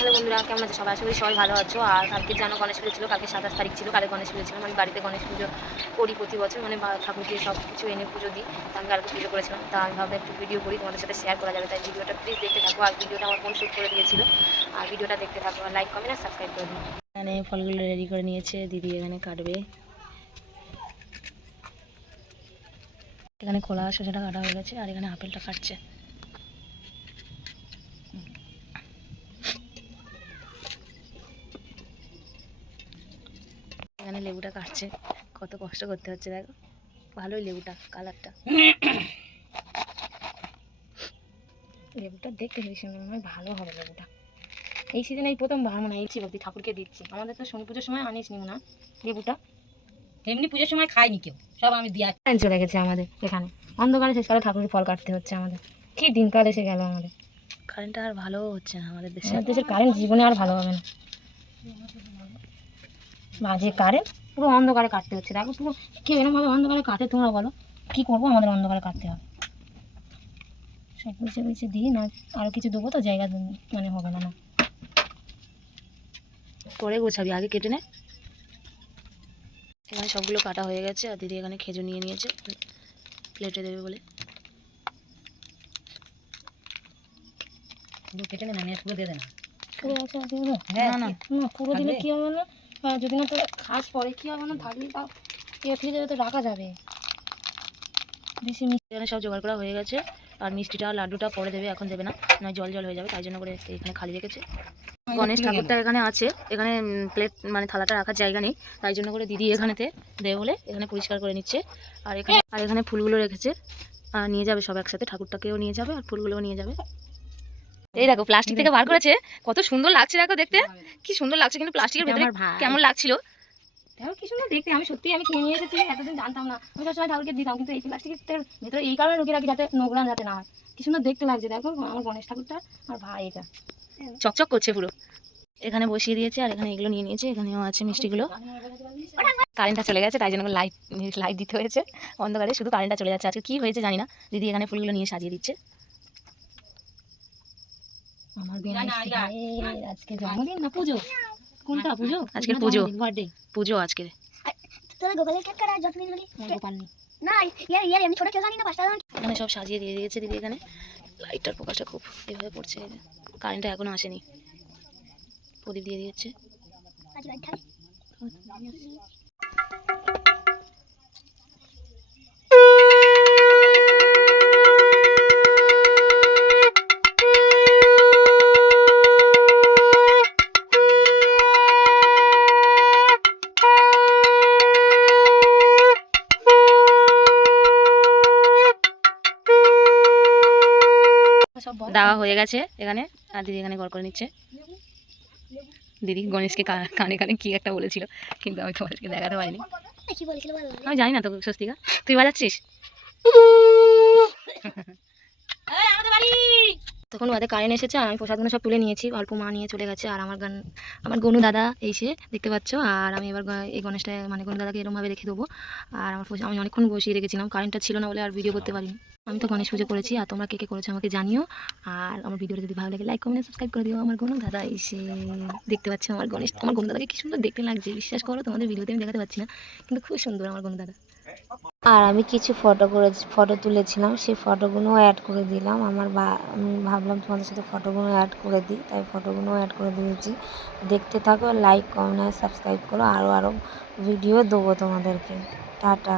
Hello বন্ধুরা, কেমন আছে সবাই? আশা করি সবাই ভালো আছো। আর কালকে জানো গণেশ পুজো ছিল, কালকে সাতাশ তারিখ ছিল, কালকে গণেশ পুজো ছিল। আমি বাড়িতে গণেশ পুজো করি প্রতি বছর মানে ঠাকুরকে সব কিছু এনে পুজো দিই। তা আমি কালকে পুজো করেছিলাম। তা আমি ভাবলাম একটু ভিডিও করি, তোমাদের সাথে শেয়ার করা যাবে। তাই ভিডিওটা প্লিজ দেখতে থাকো। আর ভিডিওটা আমার ফোন শ্যুট করে দিয়েছিল। আর ভিডিওটা দেখতে থাকো। আর লাইক কমেন্ট আর সাবস্ক্রাইব করে দিই এখানে ফলগুলো রেডি করে নিয়েছে। দিদি এখানে কাটবে। এখানে খোলা শসাটা কাটা হয়ে গেছে। আর এখানে আপেলটা কাটছে এখানে লেবুটা কাটছে। কত কষ্ট করতে হচ্ছে দেখো। ভালোই লেবুটা কালারটা। লেবুটা দেখতে সুন্দর মনে হয় ভালো হবে লেবুটা। এই সিজনে এই প্রথম ভালো না এইছি ভাবছি ঠাকুরকে দিচ্ছি। আমাদের তো শনি পুজোর সময় আনিস নি না লেবুটা। এমনি পুজোর সময় খাইনি কেউ সব আমি দিয়া চলে গেছে আমাদের এখানে। অন্ধকারে শেষকালে ঠাকুরের ফল কাটতে হচ্ছে আমাদের। কি দিনকাল এসে গেল আমাদের। কারেন্টটা আর ভালো হচ্ছে না আমাদের দেশে। দেশের কারেন্ট জীবনে আর ভালো হবে না। বাজে কারেন্ট পুরো অন্ধকারে কাটতে হচ্ছে। দেখো পুরো কেউ এরকমভাবে অন্ধকারে কাটে তোমরা বলো। কী করব? আমাদের অন্ধকারে কাটতে হবে। সব বুঝে বুঝে দিই না আরও কিছু দেবো তো জায়গা মানে হবে না না। পরে গোছাবি আগে কেটে নে। এখানে সবগুলো কাটা হয়ে গেছে আর দিদি এখানে খেজুর নিয়ে নিয়েছে প্লেটে দেবে বলে। কেটে নে মানে পুরো দিয়ে দে না। পুরো আছে আর দিয়ে দেবো? হ্যাঁ, পুরো দিলে? কি হবে না? যদি না তো খাস পরে, কি হবে না থাকলে তাও এ ফ্রিজে তো রাখা যাবে। বেশি মিষ্টি এখানে সব জোগাড় করা হয়ে গেছে। আর মিষ্টিটা, লাড্ডুটা পরে দেবে, এখন দেবে না। নয়, জল জল হয়ে যাবে, তাই জন্য করে এখানে খালি রেখেছে। গণেশ ঠাকুরটা এখানে আছে। এখানে প্লেট মানে থালাটা রাখার জায়গা নেই। তাই জন্য করে দিদি এখানেতে দেবে বলে এখানে পরিষ্কার করে নিচ্ছে। আর এখানে আর এখানে ফুলগুলো রেখেছে। আর নিয়ে যাবে সব একসাথে। ঠাকুরটাকেও নিয়ে যাবে আর ফুলগুলোও নিয়ে যাবে। এই দেখো প্লাস্টিক থেকে বার করেছে। কত সুন্দর লাগছে দেখো দেখতে। কি সুন্দর লাগছে কিন্তু প্লাস্টিকের ভেতরে কেমন লাগছিল। কি সুন্দর দেখতে আমি সত্যি আমি কিনে নিয়ে এসেছি এতদিন জানতাম না। আমি সবসময় ঠাকুরকে দিতাম কিন্তু এই প্লাস্টিকের ভেতরে এই কারণে ঢুকে রাখি যাতে নোংরা যাতে না হয়। কি সুন্দর দেখতে লাগছে দেখো আমার গণেশ ঠাকুরটা আর ভাই এটা। চকচক করছে পুরো। এখানে বসিয়ে দিয়েছে আর এখানে এগুলো নিয়ে নিয়েছে এখানেও আছে মিষ্টিগুলো। কারেন্টটা চলে গেছে তাই জন্য লাইট লাইট দিতে হয়েছে। অন্ধকারে শুধু কারেন্টটা চলে যাচ্ছে। আজকে কি হয়েছে জানি না। দিদি এখানে ফুলগুলো নিয়ে সাজিয়ে দিচ্ছে। আমার না, না, না, না। আজকে জন্মদিন না? পুজো। কোনটা পুজো? আজকে না, পুজো। বার্থডে পুজো আজকে তোদের গোপালের কেক কাটার যত্ন নিলি গোপাল নেই। না ইয়ার ইয়ার এমনি ছোট কেক আনি না পাঁচটা দাম এখানে সব সাজিয়ে দিয়ে দিয়েছে দিদি এখানে। লাইটটার প্রকাশটা খুব এভাবে পড়ছে কারেন্টটা এখনও আসেনি। প্রদীপ দিয়ে দিয়েছে। আজ গাড়ি ঠাই দেওয়া হয়ে গেছে এখানে। আর দিদি এখানে গড় করে নিচ্ছে। দিদি গণেশকে কানে কানে কি একটা বলেছিল, কিন্তু আমি তোমাদেরকে দেখাতে পারিনি। আমি জানি না তো স্বস্তিকা। তুই বাজাচ্ছিস? আমাদের বাড়ি! তখন বাদে কারেন্ট এসেছে আর আমি প্রসাদগুলো সব তুলে নিয়েছি। অল্প মা নিয়ে চলে গেছে আর আমার গান, আমার গনু দাদা এসে দেখতে পাচ্ছ আর আমি এবার এই গণেশটা মানে গনু দাদাকে এরমভাবে রেখে দেবো। আর আমার আমি অনেকক্ষণ বসিয়ে রেখেছিলাম, কারেন্টটা ছিল না বলে আর ভিডিও করতে পারিনি। আমি তো গণেশ পুজো করেছি আর তোমরা কে কে করেছ আমাকে জানিও। আর আমার ভিডিওটা যদি ভালো লাগে লাইক কমেন্ট সাবস্ক্রাইব করে দিও। আমার গনু দাদা এসে দেখতে পাচ্ছ আমার গণেশ। আমার গনু দাদাকে কি সুন্দর দেখতে লাগছে। বিশ্বাস করো তোমাদের ভিডিওতে আমি দেখাতে পাচ্ছি না, কিন্তু খুব সুন্দর আমার গনু দাদা। আর আমি কিছু ফটো করে ফটো তুলেছিলাম, সেই ফটোগুলো অ্যাড করে দিলাম। আমার ভাবলাম তোমাদের সাথে ফটোগুলো অ্যাড করে দিই, তাই ফটোগুলো অ্যাড করে দিয়েছি। দেখতে থাকো লাইক কমেন্ট সাবস্ক্রাইব করো আরও আরও ভিডিও দেবো তোমাদেরকে। টাটা।